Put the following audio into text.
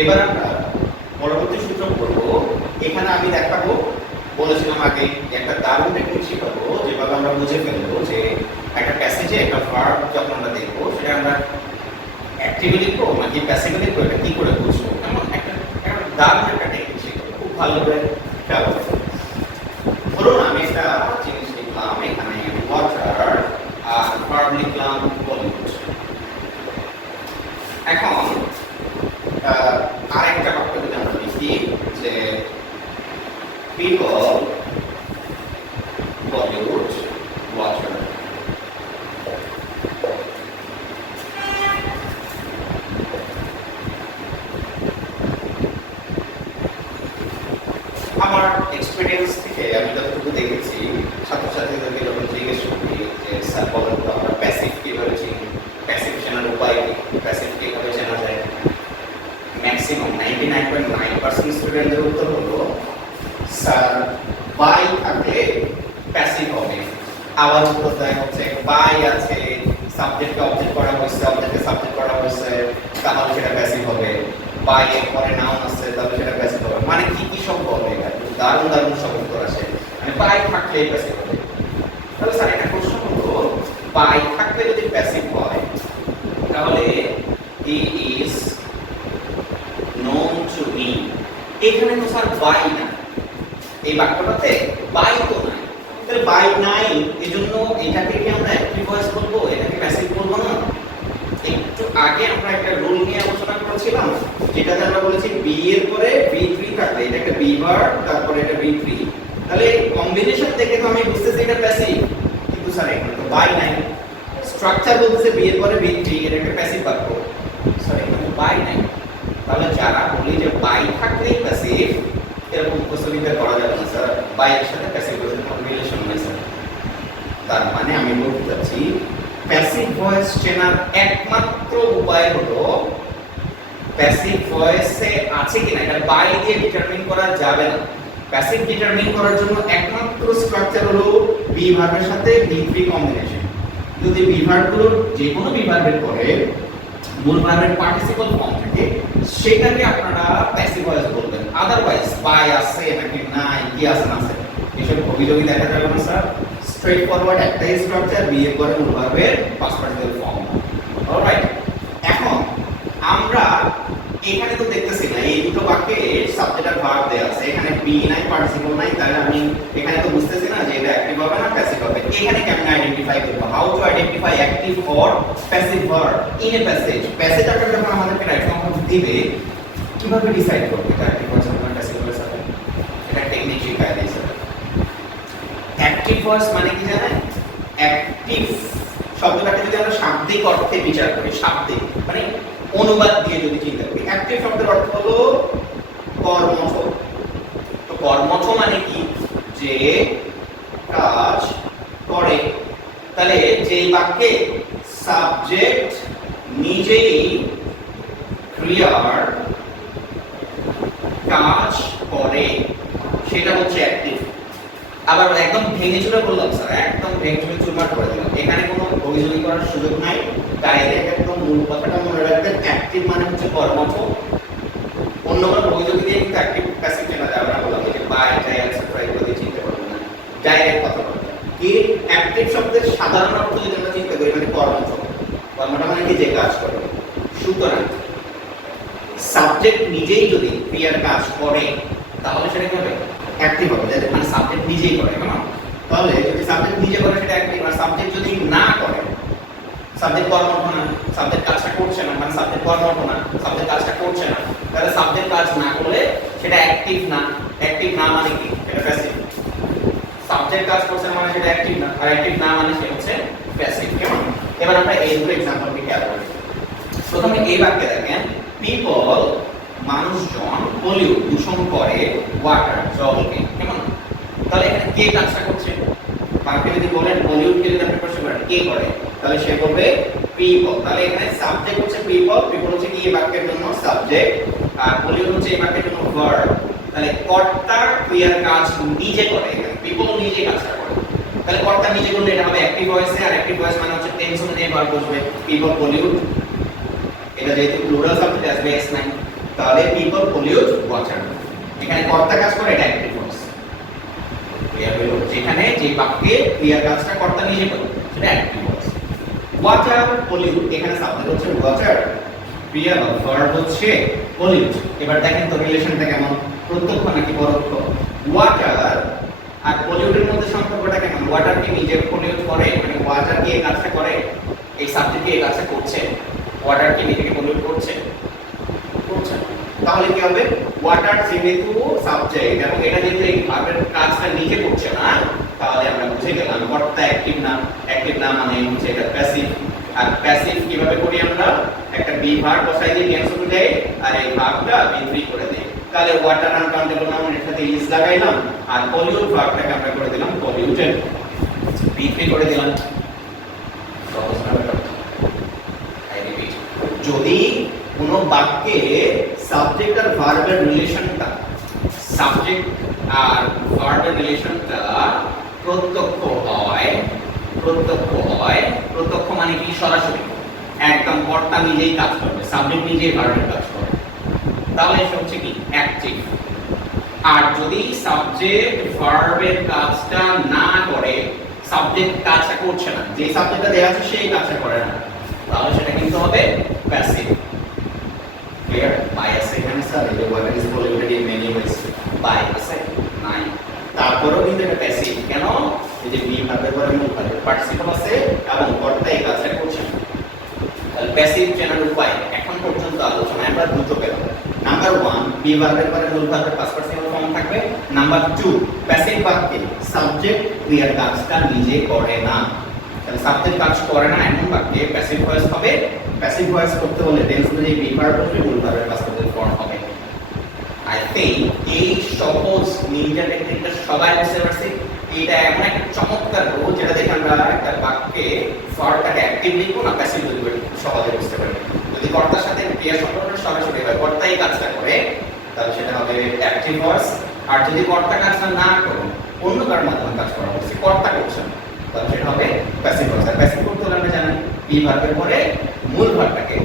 এবার আমরা পরবর্তী সূত্র করব। এখানে আমি দেখাবো, বলেছিলাম আগে যে একটা দারুণ টেকনিক শেখাবো যেভাবে আমরা বুঝে ফেলবো যে একটা প্যাসেজে একটা ভার্ব যখন আমরা দেখবো সেটা আমরা অ্যাক্টিভলি লিখবো নাকি প্যাসিভলি লিখবো, এটা কি করে বুঝবো। এমন একটা দারুণ একটা টেকনিক শেখাবো, খুব ভালো করে খেয়াল করবো। ধরুন আমি একটা জিনিস লিখলাম, এখানে ওয়াটার আর ভার্ব লিখলাম পলিউট। এখন আরেকটা বাক্য যদি আমরা লিখি যে people pollute water. আমার এক্সপেরিয়েন্স থেকে আমি যতটুকু দেখেছি ছাত্রছাত্রীদেরকে যখন জিজ্ঞেস করি যে স্যার বলেন তো আমরা প্যাসিভ কিভাবে চিনি, প্যাসিভ চেনার উপায় কি, প্যাসিভ কিভাবে চেনা যায়, ম্যাক্সিমাম 99.9% স্টুডেন্টদের উত্তর হলো স্যার বাই থাকলে প্যাসিভ হবে। আবার উত্তর দেয় হচ্ছে বাই আছে, সাবজেক্টকে অবজেক্ট করা হয়েছে, অবজেক্টকে সাবজেক্ট করা হয়েছে, তাহলে সেটা প্যাসিভ হবে। বাই এর পরে নাউন আছে, তাহলে সেটা প্যাসিভ হবে। মানে কি কি সব বলে এটা দারুণ দারুণ সব উত্তর আসে, মানে বাই থাকলে প্যাসিভ হবে। তাহলে স্যার একটা প্রশ্ন হলো বাই থাকলে যদি প্যাসিভ হয় তাহলে he is known to me, এখানে তো স্যার বাই না, এই বাক্যটাতে বাই তো নাই, তাহলে বাই নাই, এজন্য এটাকে কি আমরা অ্যাক্টিভ ভয়েস বলবো, এটাকে প্যাসিভ বলবো না। একটু আগে আমরা একটা রুল নিয়ে আলোচনা করেছিলাম যেটাতে আমরা বলেছি বি এর পরে V3 থাকলে এটা একটা বি ভার্ব, তারপরে এটা V3, তাহলে কম্বিনেশন দেখে তো আমি বুঝতেছি এটা প্যাসিভ, কিন্তু স্যার এখানে তো বাই নাই, স্ট্রাকচার বলতেছে বি এর পরে V3, এটা একটা প্যাসিভ বাক্য, স্যার এখানে তো বাই নাই। তাহলে যারা বলি যে বাই থাকলেই প্যাসিভ, এরকম উপস্থাপিত করা যাবে না স্যার, বাই এর সাথে প্যাসিভ এর কোনো রিলেশন নেই স্যার। তার মানে আমি বলতে চাচ্ছি প্যাসিভ ভয়েস চেনার একমাত্র উপায় হলো প্যাসিভ ভয়েসে আছে কিনা এটা বাই দিয়ে ডিটারমিন করা যাবে না। প্যাসিভ ডিটারমিন করার জন্য একমাত্র স্ট্রাকচার হলো বি ভার্বের সাথে V3 কম্বিনেশন। যদি বি ভার্বগুলোর যে কোনো বি ভার্বের পরে মূল ভার্বের পার্টিসিপল ফর্ম থাকে সেটাকে আপনারা প্যাসিভ ভয়েস বলবেন। আদারওয়াইজ বাই আছে নাকি নাই, কি আছে না আছে এসব অভিযোগই দেখা যাবে না স্যার। স্ট্রেট ফরওয়ার্ড একটাই স্ট্রাকচার, বি এর পরে মূল ভার্বের পাস্ট পার্টিসিপল ফর্ম। অলরাইট, এখন আমরা এখানে তো দেখতেছি না এই দুটো বাক্যে সাবজেক্ট আর ভার্ব দেয়া আছে, এখানে বি নাই পার্টিসিপল নাই, তাহলে আমি এখানে তো বুঝতেছি না যে এটা অ্যাক্টিভ হবে না প্যাসিভ হবে। এখানে কেমন আইডেন্টিফাই করব, how to identify active or passive verb in a passage. Passage আপনারা যখন আমাদেরকে রাইট ফর্ম দিবে কিভাবে ডিসাইড করব এটা অ্যাক্টিভ ভয়েস না প্যাসিভ ভয়েস হবে, এটা টেকনিক শেখায় দিয়েছে। অ্যাক্টিভ ভয়েস মানে কি জানেন, অ্যাক্টিভ শব্দটাকে যদি আমরা শাব্দিক অর্থে বিচার করি, শাব্দিক মানে অনুবাদ দিয়ে যদি চিন্তা করি, অ্যাক্টিভ শব্দের অর্থ হলো কর্মঠ। তো কর্মঠ মানে কি, যে কাজ করে। তাহলে যে বাক্যে সাবজেক্ট নিজেই ক্রিয়ার কাজ করে সেটা হচ্ছে অ্যাক্টিভ। আবার একদম ভেঙে চুরে বললাম স্যার, একদম ভেঙে চুরে চুরমার করে দিলাম, এখানে কোনো অভিযোগ করার সুযোগ নাই, ডাইরেক্ট একদম মূল কথাটা মনে রাখবেন, অ্যাক্টিভ মানে হচ্ছে কর্মঠ। অন্য কোনো অভিযোগ দিয়ে কিন্তু অ্যাক্টিভ প্যাসিভ চেনা যাবে না, বললাম যে বাই টাই এটসেট্রা এগুলো দিয়ে চিন্তা করবেন না, ডাইরেক্ট কথা বলবেন। কি অ্যাক্টিভ শব্দের সাধারণ অর্থ যদি আমরা চিন্তা করি মানে কর্মঠ, কর্মটা মানে কি যে কাজ করে। সুতরাং সাবজেক্ট নিজেই যদি ক্রিয়ার কাজ করে তাহলে সেটা কি হবে, অ্যাক্টিভ হবে, যাতে মানে সাবজেক্ট নিজেই করে। কেমন, তাহলে যদি সাবজেক্ট নিজে করে সেটা অ্যাক্টিভ, আর সাবজেক্ট যদি না করে, সাবজেক্ট কর্মঠ না, সাবজেক্ট কাজটা করছে না, মানে সাবজেক্ট কর্মঠ না, সাবজেক্ট কাজটা করছে না, তাহলে সাবজেক্ট কাজ না করলে সেটা অ্যাক্টিভ না। অ্যাক্টিভ না মানে কি, এটা প্যাসিভ। সাবজেক্ট কাজ করছে না মানে সেটা অ্যাক্টিভ না, আর অ্যাক্টিভ না মানে সেটা হচ্ছে প্যাসিভ। কেমন, এবার আমরা এই দুটো एग्जांपलকে খেয়াল করি। প্রথমে এই বাক্যে দেখেন পিপল মানুষজন পলিউট দূষণ করে ওয়াটার জলকে। কেমন, তাহলে এখানে কে কাজটা করছে, বাক্যে যদি বলেন পলিউট কে যদি আপনি প্রশ্ন করেন কে করে তাহলে সে বলবে পিপল। তাহলে এখানে সাবজেক্ট হচ্ছে পিপল, পিপল হচ্ছে কি এই বাক্যের জন্য সাবজেক্ট, আর পলিউট হচ্ছে এই বাক্যের জন্য ভার্ব। তাহলে কর্তা ক্রিয়ার কাজ নিজে করে, এখানে পিপল নিজে কাজটা করে। তাহলে কর্তা নিজে করলে এটা হবে অ্যাক্টিভ ভয়েসে, আর অ্যাক্টিভ ভয়েস মানে হচ্ছে টেন্স অনুযায়ী ভার্ব বসবে, পিপল পলিউট। এটা যেহেতু প্লুরাল সাবজেক্ট আসবে S9, তাহলে পিপল পলিউট ওয়াটার, এখানে কর্তা কাজ করে এটা অ্যাক্টিভ ভয়েস। ক্লিয়ার হলো? যেখানে যে বাক্যে ক্রিয়ার কাজটা কর্তা নিজে করে সেটা অ্যাক্টিভ ভয়েস। ওয়াটার পলিউট, এখানে সাবজেক্ট হচ্ছে ওয়াটার, ক্রিয়া বা ভার্ব হচ্ছে পলিউট। এবার দেখেন তো রিলেশনটা কেমন, প্রত্যক্ষ নাকি পরোক্ষ? ওয়াটার আর পলিউটের মধ্যে সম্পর্কটা কেমন? ওয়াটার কি নিজে পলিউট করে, মানে ওয়াটার কি এই কাজটা করে, এই সাবজেক্ট কি এই কাজটা করছে? ওয়াটার কি নিজেকে পলিউট করছে? করছে। তাহলে কি হবে? ওয়াটার যেহেতু সাবজেক্ট এবং এটা যেহেতু এই ভার্বের কাজটা নিজে করছে না, তাহলে আমরা বুঝে গেলাম কর্তা অ্যাক্টিভ না। অ্যাক্টিভ না মানে হচ্ছে এটা প্যাসিভ। আর প্যাসিভ কিভাবে করি আমরা? একটা বি ভার্ব বসাই দিয়ে টেন্স অনুযায়ী আর এই ভার্বটা বি3 করে দেই। তাহলে ওয়াটার আনকাউন্টেবল নাউন এর সাথে ইজ লাগাইলাম আর পলিউট ভার্বটাকে আমরা করে দিলাম পলিউটেড, বি3 করে দিলাম। সহজ না ব্যাপারটা? আই রিপিট, যদি কোনো বাক্যে সাবজেক্ট আর ভার্বের রিলেশনটা প্রত্যক্ষ হয়, প্রত্যক্ষ মানে কি? সরাসরি একদম কর্তা নিজেই কাজ করবে, সাবজেক্ট নিজেই ভার্বের কাজ করবে, তাহলে এটা হচ্ছে কি? অ্যাক্টিভ। আর যদি সাবজেক্ট ভার্বের কাজটা না করে, সাবজেক্ট কাজটা করছে না, যে সাবজেক্টটা দেয়া আছে সেই কাজটা করে না, তাহলে সেটা কিন্তু হবে প্যাসিভ। ক্লিয়ার? বাই আছে এখানে স্যার, এই যে water is polluted in many ways, বাই আছে নাই, তারপরেও কিন্তু এটা প্যাসিভ। কেন? এই যে বি ভার্বের পরে মূল ভার্বের পার্টিসিপল আছে এবং কর্তা এই কাজটা করছে না। তাহলে প্যাসিভ চেনার উপায় এখন পর্যন্ত আলোচনায় আমরা দুটো পেলাম। নাম্বার 1, বি ভার্বের পরে মূল ভার্বের পাস্ট পার্টিসিপল ফর্ম থাকবে। নাম্বার 2, প্যাসিভ বাক্যে সাবজেক্ট ক্রিয়ার কাজটা নিজে করে না। তাহলে সাবজেক্ট কাজ করে না এমন বাক্যে প্যাসিভ ভয়েস হবে। প্যাসিভ ভয়েস করতে হলে টেন্স অনুযায়ী বি ভার্ব বসবে, মূল ভার্বের পাস্ট পার্টিসিপল ফর্ম হবে। আই থিংক এই সহজ নিনজা টেকনিকটা সবাই বুঝতে পারছে। এটা এমন একটা চমৎকার রুল যেটা দেখে আমরা একটা বাক্যে ভার্বটাকে অ্যাক্টিভ লিখবো না প্যাসিভ লিখবো সহজে বুঝতে পারি। যদি কর্তার সাথে ক্রিয়া সম্পর্কটা সরাসরি হয়, কর্তা এই কাজটা করে, তাহলে সেটা হবে অ্যাক্টিভ ভয়েস। আর যদি কর্তা কাজটা না করে অন্য কারোর মাধ্যমে কাজ করা হচ্ছে, কর্তা করছে না, তাহলে সেটা হবে প্যাসিভ ভয়েস। আর প্যাসিভ করতে হলে আমরা জানি বি ভার্বের পরে মূল ভার্বটাকে